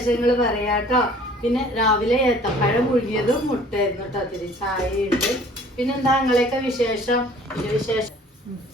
വിശേഷങ്ങൾ പറയാട്ടോ. പിന്നെ രാവിലെ ഏത്തപ്പഴം പുഴുങ്ങിയതും മുട്ടയായിരുന്നു കേട്ടോ. തിരി ചായയുണ്ട്. പിന്നെന്താ നിങ്ങളെയൊക്കെ വിശേഷം?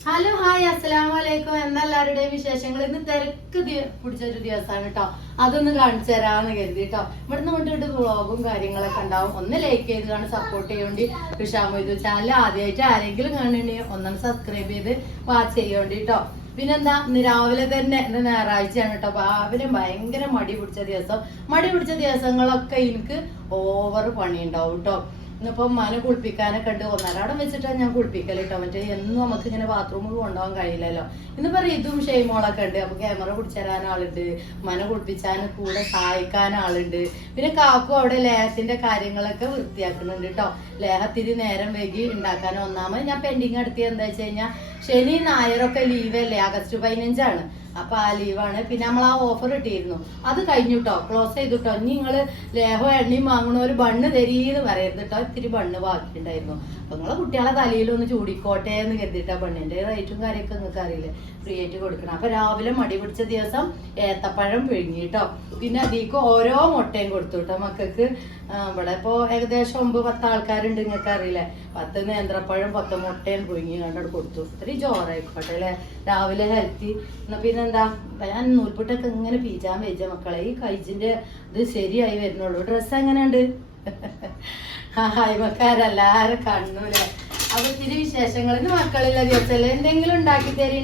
ഹലോ ഹായ് അസ്സലാമലൈക്കും. എന്താ എല്ലാവരുടെയും വിശേഷങ്ങൾ? ഇന്ന് തിരക്ക് പിടിച്ചൊരു ദിവസമാണ് കേട്ടോ. അതൊന്ന് കാണിച്ചു തരാന്ന് കരുതി കേട്ടോ. ഇവിടുന്ന് കൊണ്ടിട്ട് വ്ളോഗും കാര്യങ്ങളൊക്കെ ഉണ്ടാവും. ഒന്ന് ലൈക്ക് ചെയ്ത് കാണാൻ സപ്പോർട്ട് ചെയ്യോണ്ടി. വിഷാമൊയ്തു ചാനൽ ആദ്യമായിട്ട് ആരെങ്കിലും കാണുന്നുണ്ടെങ്കിൽ ഒന്നും സബ്സ്ക്രൈബ് ചെയ്ത് വാച്ച് ചെയ്യോണ്ടി കേട്ടോ. പിന്നെന്താ, ഇന്ന് രാവിലെ തന്നെ, ഇന്ന് ഞായറാഴ്ചയാണ് കേട്ടോ. രാവിലെ ഭയങ്കര മടി പിടിച്ച ദിവസം. മടി പിടിച്ച ദിവസങ്ങളൊക്കെ എനിക്ക് ഓവർ പണി ഉണ്ടാവും കേട്ടോ. ഇന്നിപ്പോ ഉമ്മാനെ കുളിപ്പിക്കാനൊക്കെ ഉണ്ട്. ഒന്നരാടം വെച്ചിട്ടാണ് ഞാൻ കുളിപ്പിക്കല് കേട്ടോ. മറ്റേ എന്നും നമുക്ക് ഇങ്ങനെ ബാത്റൂമിൽ കൊണ്ടുപോകാൻ കഴിയില്ലല്ലോ. ഇന്നിപ്പോ ഇതും ഷെയ്മോളൊക്കെ ഉണ്ട്. അപ്പൊ ക്യാമറ പിടിച്ചരാൻ ആളുണ്ട്, ഉമ്മാനെ കുളിപ്പിച്ചാൻ കൂടെ സഹായിക്കാൻ ആളുണ്ട്. പിന്നെ കാക്കും അവിടെ ലേഹത്തിന്റെ കാര്യങ്ങളൊക്കെ വൃത്തിയാക്കുന്നുണ്ട് കേട്ടോ. ലേഹത്തിരി നേരം വൈകി ഉണ്ടാക്കാൻ ഒന്നാമത് ഞാൻ പെൻഡിങ് എടുത്തിയത് എന്താ വെച്ച് കഴിഞ്ഞാൽ ശനി ഞായറൊക്കെ ലീവല്ലേ, ആഗസ്റ്റ് 15 അപ്പൊ ആ ലീവാണ്. പിന്നെ നമ്മൾ ആ ഓഫർ ഇട്ടിരുന്നു, അത് കഴിഞ്ഞു കേട്ടോ, ക്ലോസ് ചെയ്തിട്ടോ. ഇനി നിങ്ങള് ലേഹോ എണ്ണയും വാങ്ങണ ഒരു ബണ്ണ് തരീന്ന് പറയരുത് കേട്ടോ. ഇത്തിരി ബണ്ണ് ബാക്കിയുണ്ടായിരുന്നു. അപ്പൊ നിങ്ങളെ കുട്ടികളെ തലയിലൊന്ന് ചൂടിക്കോട്ടെ എന്ന് കരുതിയിട്ടാ. ബണ്ണിന്റെ റേറ്റും കാര്യമൊക്കെ നിങ്ങൾക്ക് അറിയില്ലേ, ഫ്രീ ആയിട്ട് കൊടുക്കണം. അപ്പൊ രാവിലെ മടി പിടിച്ച ദിവസം ഏത്തപ്പഴം പിഴുങ്ങിട്ടോ. പിന്നെ അതിക്ക് ഓരോ മുട്ടയും കൊടുത്തു കേട്ടോ മക്കൾക്ക്. ഇവിടെ ഇപ്പൊ ഏകദേശം 9-10 ആൾക്കാരുണ്ട്, നിങ്ങൾക്ക് അറിയില്ലേ. 10 നേന്ത്രപ്പഴം 10 മുട്ടയും പിഴുങ്ങി കണ്ടോട് കൊടുത്തു. ഇത്രയും ചോറായിക്കോട്ടെ അല്ലെ, രാവിലെ ഹെൽത്തി. പിന്നെന്താ, ഞാൻ നൂൽപുട്ടൊക്കെ ഇങ്ങനെ പീച്ചാൻ വെച്ച മക്കളെ. ഈ കൈജിന്റെ ഇത് ശരിയായി വരുന്നുള്ളൂ. ഡ്രസ്സ് എങ്ങനെയുണ്ട്? ഹായ്മക്കാരെല്ലാരും കണ്ണൂല്ലേ. അപ്പൊ ഇത്തിരി വിശേഷങ്ങൾ. ഇന്ന് മക്കളില്ല ദിവസമല്ലേ, എന്തെങ്കിലും ഉണ്ടാക്കി തരി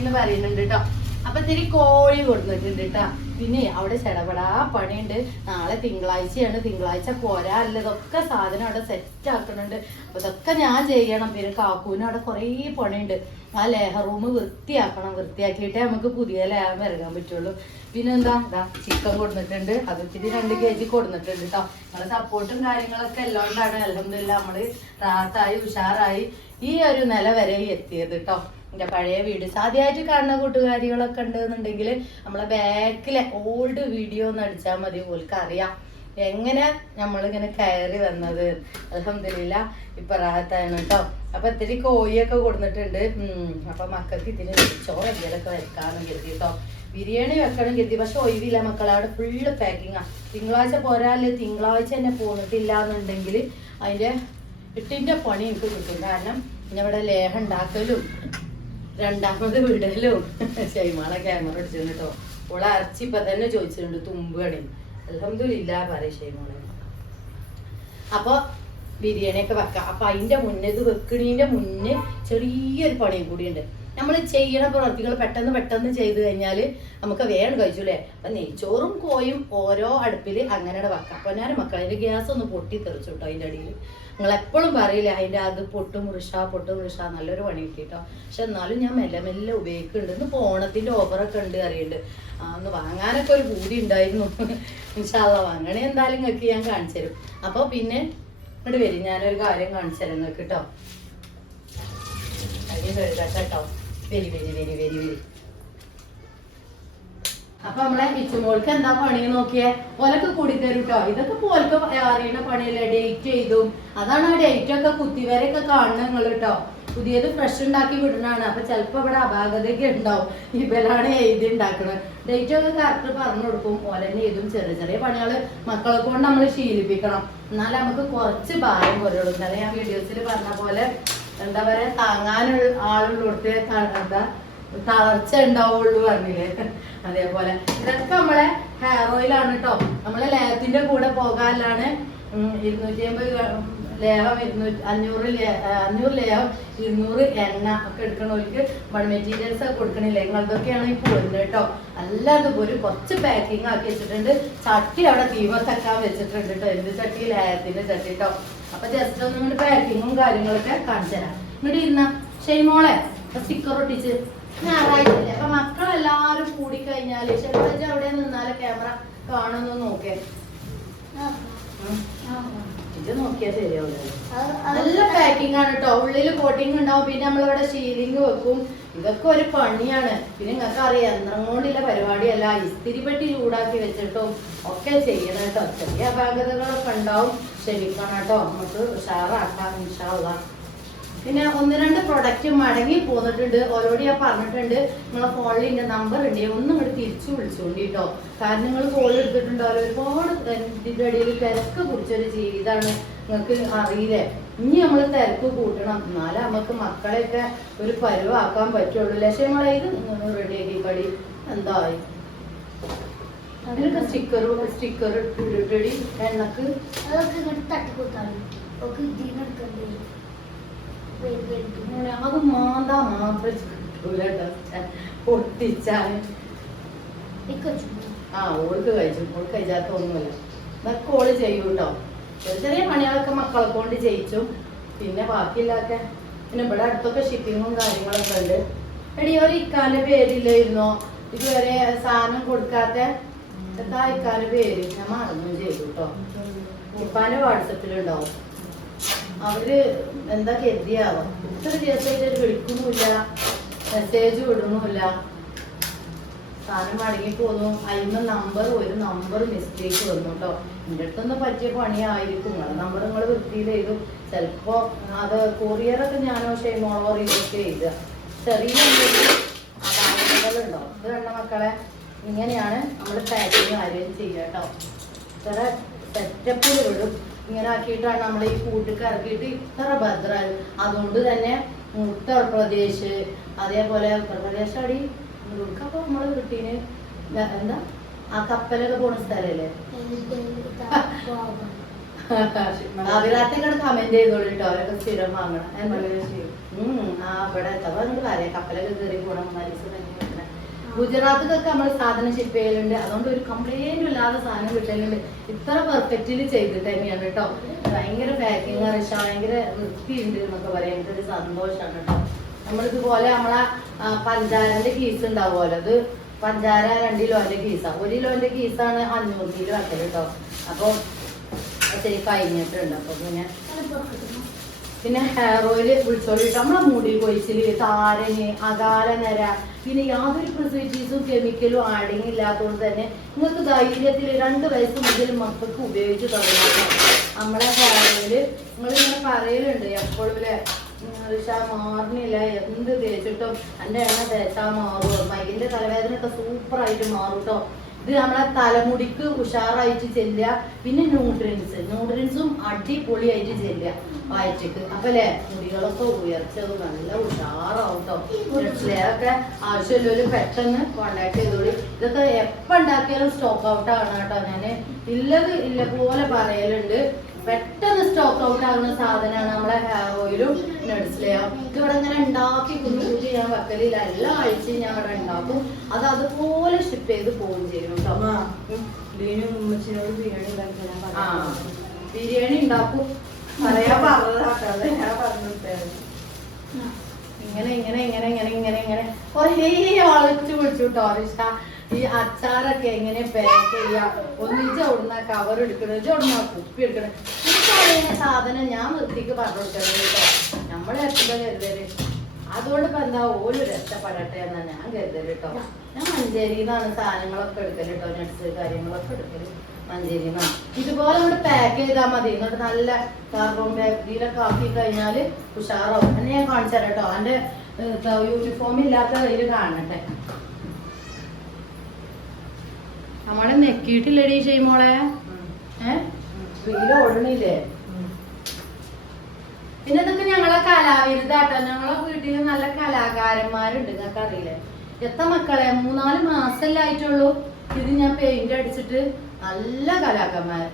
എന്ന് പറയുന്നുണ്ട് കേട്ടോ. അപ്പൊ ഇത്തിരി കോഴി കൊടുത്തിട്ടുണ്ട് കേട്ടോ. പിന്നെ അവിടെ ചെടപെടാ പണിയുണ്ട്. നാളെ തിങ്കളാഴ്ചയാണ്. തിങ്കളാഴ്ച പോരാല്ല, ഇതൊക്കെ സാധനം അവിടെ സെറ്റ് ആക്കുന്നുണ്ട്. അപ്പൊ ഇതൊക്കെ ഞാൻ ചെയ്യണം. പിന്നെ കാക്കൂന് അവിടെ കുറേ പണിയുണ്ട്. ആ ലേഹ റൂം വൃത്തിയാക്കണം. വൃത്തിയാക്കിയിട്ടേ നമുക്ക് പുതിയ ലേഹം ഇറങ്ങാൻ പറ്റുള്ളൂ. പിന്നെന്താ, ചിക്കൻ കൊടുത്തിട്ടുണ്ട്. അത് ഇത്തിരി 2 kg കൊടുത്തിട്ടുണ്ട് കേട്ടോ. നമ്മളെ സപ്പോർട്ടും കാര്യങ്ങളൊക്കെ എല്ലാം കൊണ്ടാണ് അൽഹംദുലില്ലാ നമ്മള് റാത്തായി ഉഷാറായി ഈ ഒരു നില വരെ എത്തിയത് കേട്ടോ. എന്റെ പഴയ വീട് ആദ്യമായിട്ട് കാണുന്ന കൂട്ടുകാരികളൊക്കെ ഉണ്ടെന്നുണ്ടെങ്കിൽ നമ്മളെ ബാക്കിലെ ഓൾഡ് വീഡിയോ ഒന്ന് അടിച്ചാൽ മതി. ഓൾക്ക് അറിയാം എങ്ങനെ നമ്മളിങ്ങനെ കയറി വന്നത്. അൽഹംദുലില്ലാ ഇപ്പൊ റാഹത്താണ് കേട്ടോ. അപ്പൊ ഇത്തിരി കോഴിയൊക്കെ കൊടുത്തിട്ടുണ്ട്. അപ്പൊ മക്കൾക്ക് ഇതിന് ചോറ് എന്തെങ്കിലുമൊക്കെ വെക്കാന്ന് കരുതി കേട്ടോ. ബിരിയാണി വെക്കണം കരുതി, പക്ഷെ ഒഴിവില്ല മക്കളെ. അവിടെ ഫുള്ള് പാക്കിങ്ങാ. തിങ്കളാഴ്ച പോരാല്ലേ, തിങ്കളാഴ്ച തന്നെ പോന്നിട്ടില്ല എന്നുണ്ടെങ്കിൽ അതിന്റെ 8ന്റെ പണി എനിക്ക് കിട്ടും. കാരണം ഇവിടെ ലേഹം ഉണ്ടാക്കലും രണ്ടാമത് വിടലും. ഷൈമാളെ ക്യാമറ അടിച്ചു കേട്ടോ. ഓളെ അരച്ചി ഇപ്പൊ തന്നെ ചോദിച്ചിട്ടുണ്ട് തുമ്പുകണി. അൽഹംദുലില്ലാ പറയും ഷൈമാളെ. അപ്പൊ ബിരിയാണിയൊക്കെ വെക്കാം. അപ്പൊ അതിന്റെ മുന്നേ, ഇത് വെക്കണീന്റെ മുന്നേ ചെറിയൊരു പണിയും കൂടിയുണ്ട്. നമ്മൾ ചെയ്യണ പ്രവർത്തികൾ പെട്ടെന്ന് ചെയ്ത് കഴിഞ്ഞാൽ നമുക്ക് വേഗം കഴിച്ചൂലേ. അപ്പൊ നെയ്ച്ചോറും കോയും ഓരോ അടുപ്പിൽ അങ്ങനെ വെക്കാം. അപ്പൊ ഞാൻ മക്കളെ ഗ്യാസ് ഒന്ന് പൊട്ടി തെറിച്ചു കേട്ടോ. അതിൻ്റെ അടിയിൽ നിങ്ങൾ എപ്പോഴും പറയില്ലേ അതിൻ്റെ അത് പൊട്ടും വൃഷ നല്ലൊരു പണി കിട്ടിട്ടോ. പക്ഷെ എന്നാലും ഞാൻ മെല്ലെ ഉപയോഗിക്കുന്നുണ്ട്. ഇന്ന് ഓണത്തിന്റെ ഓഫറൊക്കെ ഉണ്ട് അറിയുന്നുണ്ട്. ഒന്ന് വാങ്ങാനൊക്കെ ഒരു കൂടി ഉണ്ടായിരുന്നു. ഇൻഷാ അല്ലാഹ് വാങ്ങണേ എന്തായാലും നിങ്ങൾക്ക് ഞാൻ കാണിച്ചു തരും. അപ്പൊ പിന്നെ ഇങ്ങോട്ട് വരും, ഞാനൊരു കാര്യം കാണിച്ചു തരാം നിങ്ങൾക്ക് കേട്ടോ. കേട്ടോ, വെരി. അപ്പൊ നമ്മളെ ഇച്ചുമോൾക്ക് എന്താ പണി നോക്കിയേ, ഓലൊക്കെ കൂടി തരും കേട്ടോ. ഇതൊക്കെ പോലൊക്കെ അറിയണ പണിയല്ലേ, ഡേറ്റ് ചെയ്തും. അതാണ് ആ ഡേറ്റ് ഒക്കെ കുത്തിവരെയൊക്കെ കാണുന്നത് നിങ്ങൾ കേട്ടോ. പുതിയത് ഫ്രഷ് ഉണ്ടാക്കി വിടുന്നതാണ്. അപ്പൊ ചിലപ്പോ ഇവിടെ അപാകതയൊക്കെ ഉണ്ടാവും. ഇവരാണ് എഴുതി ഉണ്ടാക്കുന്നത്. ഡേറ്റ് ഒക്കെ കറക്റ്റ് പറഞ്ഞു കൊടുക്കും. ഓലെന്നെ ഇതും ചെറിയ പണികള് മക്കളെ കൊണ്ട് നമ്മൾ ശീലിപ്പിക്കണം. എന്നാലും നമുക്ക് കുറച്ച് ഭാരം കുറയുള്ളൂ. എന്നാലും ഞാൻ വീഡിയോസിൽ പറഞ്ഞ പോലെ എന്താ പറയാ, താങ്ങാനുള്ള ആളുള്ളോടത്ത് എന്താ തളർച്ച ഉണ്ടാവുള്ളൂ പറഞ്ഞില്ലേ. അതേപോലെ ഇതൊക്കെ നമ്മളെ ഹെയർ ഓയിലാണ് കേട്ടോ. നമ്മളെ ലേഹത്തിന്റെ കൂടെ പോകാനാണ് 250 ലേഹം, 500 ലേഹം, 200 എണ്ണ ഒക്കെ എടുക്കണവർക്ക് മെറ്റീരിയൽസ് ഒക്കെ കൊടുക്കണില്ലേ. നിങ്ങളതൊക്കെയാണ് ഈ പോരുന്നത് കേട്ടോ. അല്ലാതെ ഒരു കുറച്ച് പാക്കിങ് ആക്കി വെച്ചിട്ടുണ്ട്. ചട്ടി അവിടെ തീവത്തെക്കാൻ വെച്ചിട്ടുണ്ട് കേട്ടോ. എന്ത് ചട്ടി? ലേഹത്തിന്റെ ചട്ടി കേട്ടോ. അപ്പൊ ജസ്റ്റ് ഒന്ന് ഇങ്ങോട്ട് പാക്കിങ്ങും കാര്യങ്ങളൊക്കെ കാണിച്ചു തരാം. ഇങ്ങോട്ട് ഇരുന്ന ഷെയ്മോളെ സ്റ്റിക്കർ ഒട്ടിച്ച് ഞായറാഴ്ചല്ലേ. അപ്പൊ മക്കളെല്ലാരും കൂടി കഴിഞ്ഞാല് ഷെയ്മോളെ അവിടെ നിന്നാലെ ക്യാമറ കാണുന്നു നോക്കേ. ഇത് നോക്കിയാ ശരിയാവില്ല. നല്ല പാക്കിംഗ് ആണ് കേട്ടോ. ഉള്ളില് കോട്ടിങ് ഉണ്ടാവും. പിന്നെ നമ്മളിവിടെ ഷീലിംഗ് വെക്കും. ഇതൊക്കെ ഒരു പണിയാണ്. പിന്നെ നിങ്ങൾക്ക് അറിയാം യന്ത്രം കൊണ്ടുള്ള പരിപാടിയല്ല. ഇസ്തിരിപ്പെട്ടി ചൂടാക്കി വെച്ചിട്ടും ഒക്കെ ചെയ്യണം കേട്ടോ. ചെറിയ അപാകതകളൊക്കെ ഉണ്ടാവും, ക്ഷമിക്കണം കേട്ടോ. നമുക്ക് ഉഷാറാക്കാം ഇൻഷാ അല്ലാഹ്. പിന്നെ 1-2 പ്രൊഡക്റ്റ് മടങ്ങി പോന്നിട്ടുണ്ട്. ഓരോട് ഞാൻ പറഞ്ഞിട്ടുണ്ട് നിങ്ങളെ ഫോണിൽ എൻ്റെ നമ്പർ ഉണ്ട്, ഒന്നും ഇങ്ങോട്ട് തിരിച്ചു വിളിച്ചോണ്ടി കേട്ടോ. കാരണം നിങ്ങൾ കോൾ എടുത്തിട്ടുണ്ടാവില്ല, ഒരുപാട് ഇതിൻ്റെ ഇടയിൽ തിരക്ക് കുറിച്ചൊരു ജീവിതമാണ്, നിങ്ങൾക്ക് അറിയില്ലേ. ഇനി നമ്മൾ തിരക്ക് കൂട്ടണം, എന്നാലേ നമുക്ക് മക്കളെയൊക്കെ ഒരു പരുവാക്കാൻ പറ്റുള്ളൂ. ലക്ഷ്യങ്ങളെ ഇത് നിങ്ങൾ റെഡിയാക്കി കടി എന്തായി ഇതിനൊക്കെ സ്റ്റിക്കർ ഇട്ടിട്ടടി എണ്ണക്ക് അത് മാന്താ മാത്രം കിട്ടൂല പൊട്ടിച്ചാല്. ഓൾക്ക് കഴിച്ചു, ഓൾക്ക് കഴിച്ചാത്ത ഒന്നുമല്ല. ഇതൊക്കെ ഓള് ചെയ്യും കേട്ടോ. ചെറിയ ചെറിയ പണികളൊക്കെ മക്കളെ കൊണ്ട് ചെയ്യിച്ചു. പിന്നെ ബാക്കിയില്ലാത്ത പിന്നെ ഇവിടെ അടുത്തൊക്കെ ഷിപ്പിങ്ങും കാര്യങ്ങളൊക്കെ ഉണ്ട്. എടി ഒരു ഇക്കാന്റെ പേരില്ലായിരുന്നോ ഇതുവരെ സാധനം കൊടുക്കാത്ത? എന്താ ഇക്കാന്റെ പേര് ഞാൻ മറന്നും ചെയ്തു കേട്ടോ. ഇപ്പാന്റെ വാട്സപ്പിലുണ്ടാവും. അവര് എന്താ കരുതിയാവും, ഇത്ര ദിവസമായിട്ട് വിളിക്കുന്നുമില്ല, മെസ്സേജ് വിടുന്നുമില്ല. സാധനം മടങ്ങി പോന്നു. അതിന് ഒരു നമ്പർ മിസ്റ്റേക്ക് വന്നു കേട്ടോ. എൻ്റെ അടുത്തൊന്നും പറ്റിയ പണിയായിരിക്കും. നമ്പർ നിങ്ങൾ വൃത്തിയിൽ ചെയ്തു. ചിലപ്പോ അത് കൊറിയറൊക്കെ ഞാനോ ഷെയ്മോളോ ഇതൊക്കെ എഴുതുക. ചെറിയ അപാകതകളുണ്ടോ? ഇത് കണ്ട മക്കളെ, ഇങ്ങനെയാണ് നമ്മൾ പാക്കിങ് കാര്യം ചെയ്യുക കേട്ടോ. ഇത്ര സെറ്റപ്പിൽ വിടും. ഇങ്ങനെ ആക്കിയിട്ടാണ് നമ്മൾ ഈ കൂട്ടിക്ക് ഇറക്കിയിട്ട് ഇത്ര ഭദ്രമായത്. അതുകൊണ്ട് തന്നെ ഉത്തർപ്രദേശ്, അതേപോലെ ഉത്തർപ്രദേശ് അടി അപ്പൊ നമ്മള് കിട്ടീന് എന്താ ആ കപ്പലൊക്കെ പോണ സ്ഥലല്ലേ, അവരാത്തൊക്കെ കമന്റ് ചെയ്തോളൂ കേട്ടോ. അവരൊക്കെ സ്ഥിരം വാങ്ങണം. ഇവിടെ അങ്ങോട്ട് പറയാം, കപ്പലൊക്കെ കയറി പോണം. ഗുജറാത്തിലൊക്കെ നമ്മൾ സാധനം ഷിപ്പ് ചെയ്യലുണ്ട്. അതുകൊണ്ട് ഒരു കംപ്ലൈന്റും ഇല്ലാതെ സാധനം കിട്ടലുണ്ട്. ഇത്ര പെർഫെക്റ്റില് ചെയ്തിട്ട് തന്നെയാണ് കേട്ടോ. ഭയങ്കര പാക്കിങ് അറിയിച്ച ഭയങ്കര വൃത്തിയുണ്ട് എന്നൊക്കെ പറയാം. എനിക്കൊരു സന്തോഷമാണ് കേട്ടോ. നമ്മളിതുപോലെ നമ്മളെ പഞ്ചാരന്റെ കീസ് ഉണ്ടാവുമല്ലോ, അത് പഞ്ചാര 2 കിലോന്റെ കീസാണ്. 1 കിലോന്റെ കീസാണ് 500 കിലോ ആക്കല് കേട്ടോ. അപ്പൊ ശരി കഴിഞ്ഞിട്ടുണ്ട്. അപ്പൊ പിന്നെ ഹെയർ ഓയില് വിളിച്ചോളിട്ട് നമ്മളെ മുടി കൊഴിച്ചില്, താരന്, അകാല നിര, പിന്നെ യാതൊരു പ്രിസർവേറ്റീവ്സും കെമിക്കലും ആഡിങ് ഇല്ലാത്തതുകൊണ്ട് തന്നെ നിങ്ങൾക്ക് ധൈര്യത്തിൽ 2 വയസ്സ് മുതൽ മക്കൾക്ക് ഉപയോഗിച്ച് തുടങ്ങാം നമ്മളെ ഹെയർ ഓയില്. നിങ്ങളിങ്ങനെ പറയലുണ്ട് എപ്പോഴും അല്ലേ, മാറുന്നില്ല, എന്ത് തേച്ചിട്ടും എൻ്റെ എണ്ണ തേച്ചാൽ മാറും, മൈലിന്റെ തലവേദന ഒക്കെ സൂപ്പറായിട്ട് മാറും കേട്ടോ. ഇത് നമ്മളെ തലമുടിക്ക് ഉഷാറായിട്ട് ചെല്ലുക. പിന്നെ ന്യൂട്രിയൻസും അടിപൊളിയായിട്ട് ചെല്ലുക വയറ്റിക്ക്. അപ്പൊ അല്ലേ മുടികളൊക്കെ ഉയർച്ചത് നല്ല ഉഷാറാവും കേട്ടോ. മനസ്സിലൊക്കെ ആവശ്യമില്ലൊരു പെട്ടെന്ന് കോണ്ടാക്ട് ചെയ്തോളി. ഇതൊക്കെ എപ്പോൾ ഉണ്ടാക്കിയാലും സ്റ്റോക്ക് ഔട്ട് ആണ് കേട്ടോ. ഞാൻ ഇല്ലത് ഇല്ല പോലെ പറയലുണ്ട്. പെട്ടെന്ന് സ്റ്റോക്ക് ഔട്ട് ആകുന്ന സാധനമാണ് നമ്മളെ ഹെയർ ഓയിലും നട്സ്ലെയും. ഇതിവിടെ ഇങ്ങനെ ഉണ്ടാക്കി കുഞ്ഞുകൂട്ടി ഞാൻ വെക്കലില്ല. എല്ലാ ആഴ്ചയും ഞാൻ ഇവിടെ ഉണ്ടാക്കും. അത് അതുപോലെ ഷിപ്പ് ചെയ്ത് പോവുകയും ചെയ്യും കേട്ടോ. ബിരിയാണി ഉണ്ടാക്കും. പറയാ ഇങ്ങനെ ഇങ്ങനെ ഇങ്ങനെ ഇങ്ങനെ ഇങ്ങനെ ഇങ്ങനെ കൊറേ ആളിച്ച് വിളിച്ചു കേട്ടോ. ഈ അച്ചാറൊക്കെ എങ്ങനെ പാക്ക് ചെയ്യാ, ഒന്നിച്ച് ഓടുന്ന കവർ എടുക്കണത്, ഓടുന്ന കുപ്പി എടുക്കണത്, ഈ സാധനം ഞാൻ വൃത്തിക്ക് പറഞ്ഞു കൊടുക്കണത് കേട്ടോ. നമ്മളെ എത്ര കരുതല്. അതുകൊണ്ട് ഇപ്പൊ എന്താ ഓരോ രക്ഷപ്പെടട്ടെ എന്നാ ഞാൻ കരുതല് കേട്ടോ. ഞാൻ മഞ്ചേരിന്നാണ് സാധനങ്ങളൊക്കെ എടുക്കല് കേട്ടോ. നട്സ് കാര്യങ്ങളൊക്കെ എടുക്കല് മഞ്ചേരിന്നാണ്. ഇതുപോലെ നമ്മൾ പാക്ക് ചെയ്താൽ മതി. എന്നിട്ട് നല്ല കാർബൺ ബാക്ടീരിയൊക്കെ ആക്കി കഴിഞ്ഞാല് ഉഷാറാവും. എന്നെ ഞാൻ കാണിച്ചു തരാം കേട്ടോ. അതിന്റെ യൂണിഫോം ഇല്ലാത്ത കയ്യിൽ കാണട്ടെ. നമ്മളെ നെക്കിയിട്ടില്ലടി ചെയ്യുമ്പോളെ ഓടണില്ലേ. പിന്നെ ഇതൊക്കെ ഞങ്ങളെ കലാവിരുദ്ധാട്ടോ. ഞങ്ങളെ വീട്ടിൽ നല്ല കലാകാരന്മാരുണ്ട്. നിങ്ങൾക്ക് അറിയില്ലേ എത്ര മക്കളെ, 3-4 മാസമല്ലേ ആയിട്ടുള്ളൂ. ഇത് ഞാൻ പെയിന്റ് അടിച്ചിട്ട് നല്ല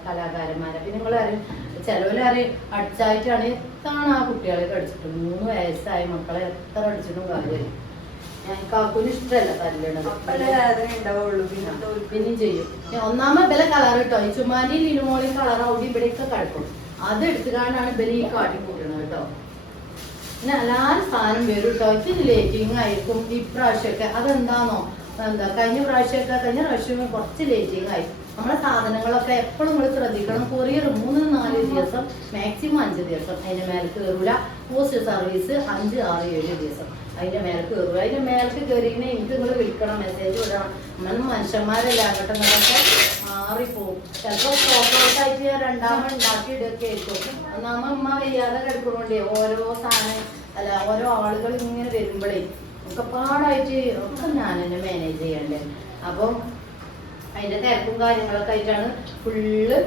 കലാകാരന്മാരെ. പിന്നെ നിങ്ങൾ അറിയും, ചിലവരറിയും അടിച്ചായിട്ടാണ്. എത്താണ് ആ കുട്ടികളെ അടിച്ചിട്ട് 3 വയസ്സായ മക്കളെ എത്ര അടിച്ചിട്ടും കാര്യമില്ല. കാക്കൂന് ഇഷ്ടമല്ല തല്ലണത്. പിന്നെയും ചെയ്യും. ഒന്നാമത് ബല കളർ കേട്ടോ. ഈ ചുമ്മാനി ലിനുമോളി കളർ അവിടെ ഇവിടെയൊക്കെ കിടക്കും. അത് എടുത്തുകൊണ്ടാണ് ബലി ഈ കാട്ടി കൂട്ടണത് കേട്ടോ. പിന്നെ എല്ലാവരും സാധനം വരും കേട്ടോ. ഇതിന് ലേറ്റിങ് ആയിരിക്കും ഇപ്രാവശ്യമൊക്കെ. അതെന്താണോ കഴിഞ്ഞ പ്രാവശ്യം കുറച്ച് ലേറ്റിങ് ആയി. നമ്മളെ സാധനങ്ങളൊക്കെ എപ്പോഴും നമ്മൾ ശ്രദ്ധിക്കണം. കൊറിയർ 3-4 ദിവസം, മാക്സിമം 5 ദിവസം അതിന് മേലെ കയറൂല. പോസ്റ്റ് സർവീസ് 5-6-7 ദിവസം. അതിന്റെ മേലെ കയറുക. അതിന്റെ മേലേക്ക് കയറിയിങ്ങനെ എനിക്ക് നിങ്ങൾ വിളിക്കണം, മെസ്സേജ് വിടണം. നമ്മൾ മനുഷ്യന്മാരല്ലേ, അങ്ങോട്ടും ഇങ്ങോട്ടൊക്കെ മാറിപ്പോവും. ചിലപ്പോൾ ഫോട്ടോസായിട്ട് ഞാൻ രണ്ടാമത് ഉണ്ടാക്കി ഇടയൊക്കെ ആയിരിക്കും. ഒന്നാമത് അമ്മ വയ്യാതെ കിടക്കണോണ്ടേ ഓരോ സാധനം അല്ല ഓരോ ആളുകൾ ഇങ്ങനെ വരുമ്പോഴേ ഒക്കെ പാടായിട്ട് ഒക്കെ ഞാൻ തന്നെ മാനേജ് ചെയ്യണ്ടേ. അപ്പം അതിന്റെ തിരക്കും കാര്യങ്ങളൊക്കെ ആയിട്ടാണ് ഫുള്ള്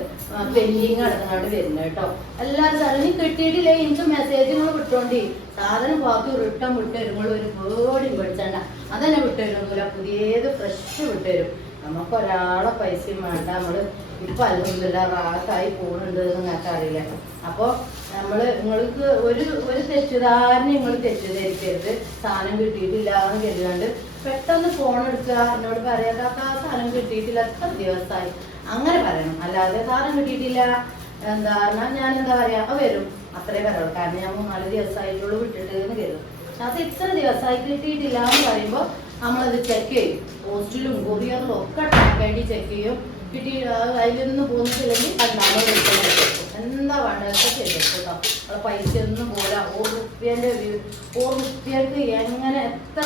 പെൻഡിങ് നടന്നുകൊണ്ട് വരുന്നത് കേട്ടോ. എല്ലാവരും സാധനം കിട്ടിയിട്ടില്ലേ എനിക്ക് മെസ്സേജുകൾ വിട്ടോണ്ടി സാധനം ബാക്കി റിട്ടേൺ വിട്ടുതരുമ്പോൾ ഒരു പേടിയും പഠിച്ചണ്ട അതന്നെ വിട്ടുതരുന്നില്ല. പുതിയത് ഫ്രഷ് വിട്ടുതരും. നമുക്ക് ഒരാളെ പൈസയും വേണ്ട. നമ്മള് ഇപ്പൊ അല്ലെന്നില്ല റാസായി പോകുന്നുണ്ട് നിങ്ങൾക്ക് അറിയില്ല. അപ്പൊ നിങ്ങൾക്ക് ഒരു തെറ്റിദ്ധാരണ നിങ്ങൾ തെറ്റിദ്ധരിക്കരുത്. സാധനം കിട്ടിയിട്ടില്ല എന്ന് കരുതാണ്ട് പെട്ടെന്ന് ഫോൺ എടുക്കുക, എന്നോട് പറയാതെ ആ സാധനം കിട്ടിയിട്ടില്ല എത്ര ദിവസമായി അങ്ങനെ പറയണം. അല്ലാതെ സാധനം കിട്ടിയിട്ടില്ല എന്താ ഞാൻ എന്താ പറയാ വരും അത്രേ പറയുള്ളൂ. കാരണം ഞാൻ 3-4 ദിവസമായിട്ടുള്ളൂ വിട്ടിട്ട് എന്ന് കരുതും. അത് ഇത്ര ദിവസമായി കിട്ടിയിട്ടില്ല എന്ന് പറയുമ്പോൾ നമ്മളത് ചെക്ക് ചെയ്യും. പോസ്റ്റിലും കൊറിയറിലും ഒക്കെ ട്രാക്ക് ഐ ഡി ചെക്ക് ചെയ്യും. കിട്ടി അതിലൊന്നും പോന്നിട്ടില്ലെങ്കിൽ നമ്മൾ എന്താ വേണ്ടതൊക്കെ ചെയ്തു കേട്ടോ. അത് പൈസ ഒന്നും പോലെ ₹100 എങ്ങനെ എത്ര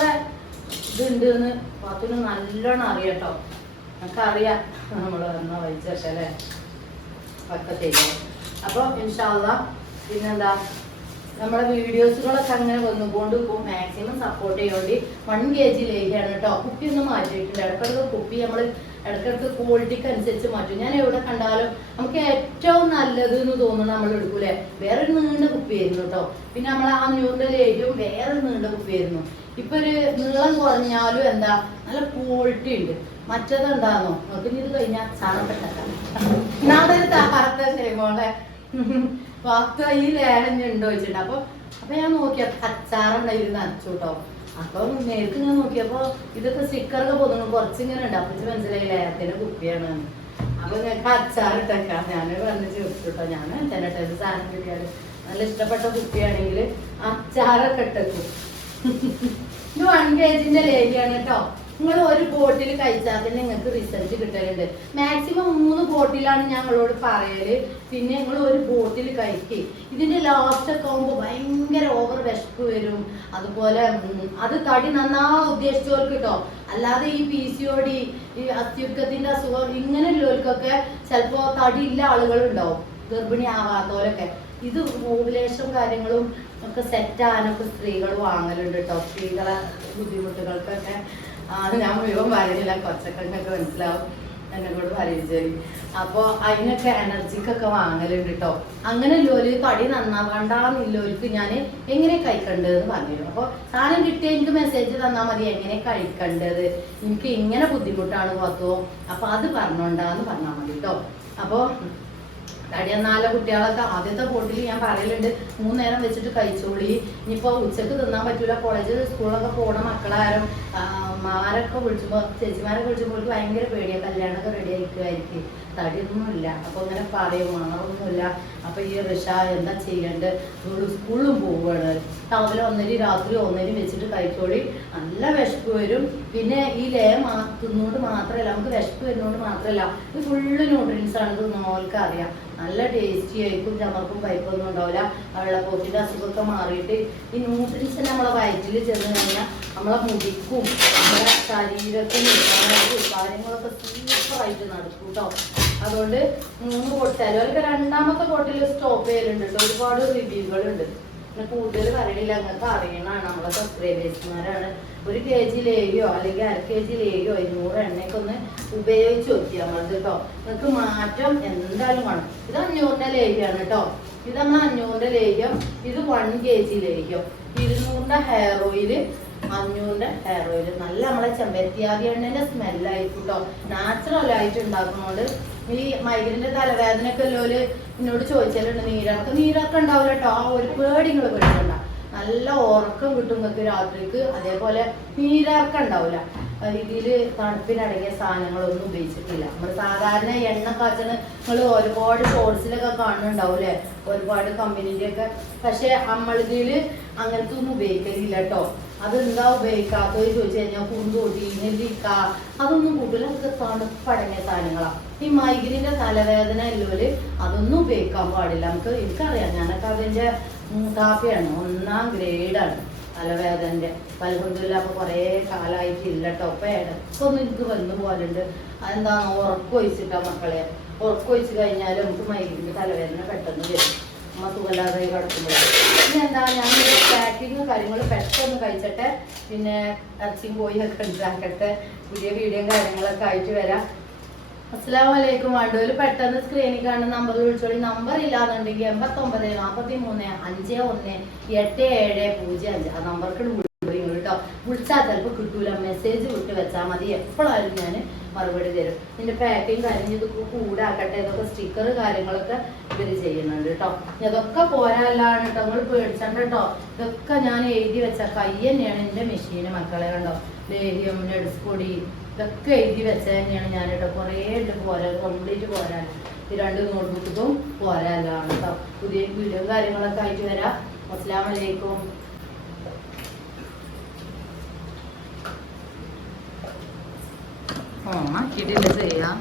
ഇതുണ്ട് എന്ന് പാത്തുന് നല്ലോണം അറിയാട്ടോ. നമുക്കറിയാം നമ്മൾ വന്ന വൈച്ചൊക്കെ അല്ലേ ഒക്കെ ചെയ്യും. അപ്പൊ ഇൻഷാ അല്ലാഹ് പിന്നെന്താ നമ്മളെ വീഡിയോസുകളൊക്കെ അങ്ങനെ വന്നുകൊണ്ട് മാക്സിമം സപ്പോർട്ട് ചെയ്യോണ്ടി. 1 kg ലേക്കാണ് കേട്ടോ. കുപ്പി ഒന്നും മാറ്റിയിട്ടില്ല. ഇടയ്ക്കിടക്ക് കുപ്പി നമ്മൾ ഇടയ്ക്കിടക്ക് ക്വാളിറ്റിക്ക് അനുസരിച്ച് മാറ്റും. ഞാൻ എവിടെ കണ്ടാലും നമുക്ക് ഏറ്റവും നല്ലത് എന്ന് തോന്നുന്നത് നമ്മൾ എടുക്കൂലേ. വേറൊരു നീണ്ട കുപ്പിയായിരുന്നു കേട്ടോ. പിന്നെ നമ്മൾ ആ 500 ലേക്കും വേറൊരു നീണ്ട കുപ്പിയായിരുന്നു. ഇപ്പൊ ഒരു നീളം കുറഞ്ഞാലും എന്താ നല്ല ക്വാളിറ്റി ഉണ്ട്. മറ്റേത് എന്താണോ പിന്നെ ഇത് കഴിഞ്ഞാൽ സാധനപ്പെട്ട നാളെ താത്ത ശരിമോളെ വാക്ക ഈ ലേഹഞ്ഞുണ്ടോ വെച്ചിട്ടുണ്ട്. അപ്പൊ ഞാൻ നോക്കിയപ്പോ അച്ചാറുണ്ടായിരുന്നു നനച്ചു കേട്ടോ. അപ്പൊ നേരത്തെ ഞാൻ നോക്കിയപ്പോ ഇതൊക്കെ സ്റ്റിക്കറൊക്കെ പോകുന്നു കുറച്ചിങ്ങനെ ഉണ്ട്. അപ്പൊ മനസ്സിലായി ലേഹത്തിന്റെ കുപ്പിയാണ്. അപ്പൊ ഞങ്ങൾക്ക് അച്ചാറിട്ടേക്കാം. ഞാൻ പറഞ്ഞു ചേർത്തുട്ടോ. ഞാൻ തന്നെ സാധനം കിട്ടിയാല് നല്ല ഇഷ്ടപ്പെട്ട കുപ്പിയാണെങ്കിൽ അച്ചാറൊക്കെ ഇട്ടേക്കും. ഇത് 1 kg ലേഖയാണ് കേട്ടോ. നിങ്ങൾ ഒരു ബോട്ടിൽ കഴിച്ചാൽ തന്നെ നിങ്ങൾക്ക് റിസൾട്ട് കിട്ടലുണ്ട്. മാക്സിമം 3 ബോട്ടിലാണ് ഞങ്ങളോട് പറയല്. പിന്നെ നിങ്ങൾ ഒരു ബോട്ടിൽ കഴിക്കുക. ഇതിന്റെ ലാസ്റ്റ് ഒക്കെ ആകുമ്പോൾ ഭയങ്കര ഓവർ വിശപ്പ് വരും. അതുപോലെ അത് തടി നന്നാ ഉദ്ദേശിച്ചവർക്ക് കേട്ടോ. അല്ലാതെ ഈ PCOD ഈ അത്യുക്കത്തിന്റെ അസുഖം ഇങ്ങനെയുള്ളവർക്കൊക്കെ ചിലപ്പോ തടി ഇല്ല ആളുകളുണ്ടാവും, ഗർഭിണി ആവാത്തവരൊക്കെ. ഇത് ഓവുലേഷൻ കാര്യങ്ങളും ഒക്കെ സെറ്റ് ആകാനൊക്കെ സ്ത്രീകൾ വാങ്ങലുണ്ട് കേട്ടോ. സ്ത്രീകളെ ബുദ്ധിമുട്ടുകൾക്കൊക്കെ ഞാൻ മുഴുവൻ പറയുന്നില്ല, കുറച്ചൊക്കെ നിങ്ങൾക്ക് മനസ്സിലാവും എന്നെ കൂടെ പരിചയം. അപ്പോൾ അതിനൊക്കെ എനർജിക്കൊക്കെ വാങ്ങലുണ്ട് കേട്ടോ. അങ്ങനെ ലോല് തടി നന്നാവണ്ടെന്നില്ലോർക്ക് ഞാൻ എങ്ങനെ കഴിക്കേണ്ടതെന്ന് പറഞ്ഞുതരും. അപ്പോൾ സാധനം കിട്ടിയ എനിക്ക് മെസ്സേജ് തന്നാൽ മതി എങ്ങനെ കഴിക്കേണ്ടത്, എനിക്ക് ഇങ്ങനെ ബുദ്ധിമുട്ടാണ് പത്തോ അപ്പോൾ അത് പറഞ്ഞോണ്ടാന്ന് പറഞ്ഞാൽ മതി കേട്ടോ. അപ്പോൾ തടിയെന്നാല കുട്ടികളൊക്കെ ആദ്യത്തെ ബോട്ടിൽ ഞാൻ പറയലുണ്ട് 3 നേരം വെച്ചിട്ട് കഴിച്ചോളി. ഇനിയിപ്പോൾ ഉച്ചക്ക് തിന്നാൻ പറ്റൂല, കോളേജ് സ്കൂളൊക്കെ പോണ മക്കളാരും മാരൊക്കെ വിളിച്ചപ്പോൾ ചേച്ചിമാരൊക്കെ വിളിച്ചപ്പോൾ ഭയങ്കര പേടിയാണ്. കല്യാണമൊക്കെ റെഡി ആയിരിക്കുമായിരിക്കും, തടിയൊന്നുമില്ല. അപ്പോൾ അങ്ങനെ പറയും മാറൊന്നുമില്ല. അപ്പോൾ ഈ റിഷ എന്താ ചെയ്യേണ്ടത്, സ്കൂളിലും പോവുകയാണ്. രാവിലെ 1 രാത്രി 1 വെച്ചിട്ട് കഴിച്ചോളി. നല്ല വിശപ്പ് വരും. പിന്നെ ഈ തിന്നുകൊണ്ട് മാത്രമല്ല, നമുക്ക് വിശപ്പ് വരുന്നതുകൊണ്ട് മാത്രമല്ല, ഇത് ഫുള്ള് ന്യൂട്രിയൻസ് ആണ്. ഇത് നോൽക്ക് അറിയാം. നല്ല ടേസ്റ്റി ആയിരിക്കും. ചമർക്കും പൈപ്പൊന്നും ഉണ്ടാവില്ല. വെള്ളപ്പൊക്കിന്റെ അസുഖമൊക്കെ മാറിയിട്ട് ഈ ന്യൂട്രിയൻസ് നമ്മളെ വയറ്റിൽ ചെന്ന് കഴിഞ്ഞാൽ നമ്മളെ മുടിക്കും നമ്മുടെ ശരീരത്തിനും കാര്യങ്ങളൊക്കെ സൂപ്പറായിട്ട് നടക്കും കേട്ടോ. അതുകൊണ്ട് 3 ബോട്ടിൽ ചിലവർക്ക് 2ാമത്തെ ബോട്ടിൽ സ്റ്റോപ്പ് ചെയ്യലുണ്ട് കേട്ടോ. ഒരുപാട് റിവ്യൂകളുണ്ട്. പിന്നെ കൂടുതൽ പറയണില്ല, അങ്ങനത്തെ അറിയണതാണ് നമ്മളെ സബ്സ്ക്രൈബേഴ്സുമാരാണ്. 1 kg ലേയോ അല്ലെങ്കിൽ 1/2 kg ലേയോ 200 എണ്ണയൊക്കെ ഒന്ന് ഉപയോഗിച്ച് നോക്കിയാൽ മതി കേട്ടോ. നിങ്ങൾക്ക് മാറ്റം എന്തായാലും കാണും. ഇത് 500 ലേഹ്യമാണ് കേട്ടോ. ഇത് നമ്മൾ 500 ലേഹ്യം. ഇത് 1 kg ലേഹ്യം. 200 hair oil, 500 hair oil. നല്ല നമ്മളെ ചെമ്പരത്തിയാതി എണ്ണേന്റെ സ്മെല്ലായിരിക്കും കേട്ടോ. നാച്ചുറൽ ആയിട്ട് ഉണ്ടാക്കുന്നതുകൊണ്ട് ഈ മൈഗ്രൈന്റെ തലവേദനയൊക്കെ ഉള്ളവര് എന്നോട് ചോദിച്ചാലുണ്ട് നീരൊക്കെ ഉണ്ടാവില്ല കേട്ടോ. ആ ഒരു പേടി നിങ്ങൾ പേടിക്കണ്ട. നല്ല ഉറക്കം കിട്ടും നിങ്ങൾക്ക് രാത്രിക്ക്. അതേപോലെ നീരൊക്കെ ഉണ്ടാവില്ല. ഇതിൽ തണുപ്പിനടങ്ങിയ സാധനങ്ങളൊന്നും ഉപയോഗിച്ചിട്ടില്ല. നമ്മൾ സാധാരണ എണ്ണ കാച്ചണ നിങ്ങൾ ഒരുപാട് ഷോർട്സിലൊക്കെ കാണുന്നുണ്ടാവൂലേ, ഒരുപാട് കമ്പനീൻ്റെ ഒക്കെ. പക്ഷെ നമ്മളിതിൽ അങ്ങനത്തെ ഒന്നും ഉപയോഗിക്കലില്ല കേട്ടോ. അതെന്താ ഉപയോഗിക്കാത്തത് ചോദിച്ചു കഴിഞ്ഞാൽ കുന്തോട്ടി, നെല്ലിക്ക അതൊന്നും കൂട്ടില്ല. അതൊക്കെ തണുപ്പടങ്ങിയ സാധനങ്ങളാണ്. ഈ മൈഗ്രീൻ്റെ തലവേദന ഉള്ളവര് അതൊന്നും ഉപയോഗിക്കാൻ പാടില്ല. എനിക്കറിയാം, ഞാനൊക്കെ അതിൻ്റെ കാപ്പിയാണ്, 1ാം ഗ്രേഡാണ്. തലവേദനന്റെ അൽഹംദുലില്ലാ. അപ്പൊ കുറേ കാലമായിട്ടില്ല കേട്ടോ. അപ്പൊ ഇടയ്ക്കൊന്നും എനിക്ക് വന്നു പോലുണ്ട്. അതെന്താണ് ഉറക്കൊഴിച്ചിട്ടാ മക്കളെ. ഉറക്കൊഴിച്ച് കഴിഞ്ഞാൽ നമുക്ക് മൈലിന്റെ തലവേദന പെട്ടെന്ന് വരും. അമ്മ സുഖമില്ലാതായി കിടക്കുമ്പോൾ പിന്നെ എന്താ ഞാൻ പാക്കിങ് കാര്യങ്ങൾ പെട്ടെന്ന് കഴിച്ചിട്ട് പിന്നെ ഇറച്ചിയും കോഴിയൊക്കെ ഉണ്ടാക്കട്ടെ. പുതിയ വീഡിയോയും കാര്യങ്ങളൊക്കെ ആയിട്ട് വരാം. അസ്സലാമലൈക്കും. വേണ്ടവര് പെട്ടെന്ന് സ്ക്രീനിൽ കാണുന്ന നമ്പർ വിളിച്ചോളി. നമ്പർ ഇല്ലാന്നുണ്ടെങ്കിൽ 89 43 51 8705 ആ നമ്പർക്ക് വിളിക്കും കേട്ടോ. വിളിച്ചാൽ ചിലപ്പോൾ കിട്ടൂല. മെസ്സേജ് വിട്ട് വെച്ചാൽ മതി. എപ്പോഴായാലും ഞാൻ മറുപടി തരും. ഇതിന്റെ പാക്കിങ് കാര്യം ഇതൊക്കെ കൂടാക്കട്ടെ. ഇതൊക്കെ സ്റ്റിക്കർ കാര്യങ്ങളൊക്കെ ഇവര് ചെയ്യുന്നുണ്ട് കേട്ടോ. ഇതൊക്കെ പോരാല്ലാണ് കേട്ടോ. നിങ്ങൾ പേടിച്ചണ്ട കേട്ടോ. ഇതൊക്കെ ഞാൻ എഴുതി വെച്ച കൈ തന്നെയാണ് എന്റെ മെഷീന് മക്കളെ. കണ്ടോ ലേഹ്യം നട്സ് പൊടി ഇതൊക്കെ എഴുതി വെച്ച തന്നെയാണ് ഞാൻ കേട്ടോ. കുറേ ഉണ്ട് പോരാ, കംപ്ലീറ്റ് പോരാൻ. ഈ 2 നോട്ട്ബുക്കും പോരാല്ലാണ് കേട്ടോ. പുതിയ വീഡിയോ കാര്യങ്ങളൊക്കെ ആയിട്ട് വരാം. അസ്സലാമലൈക്കും. ആക്കിയിട്ടില്ല ചെയ്യാം.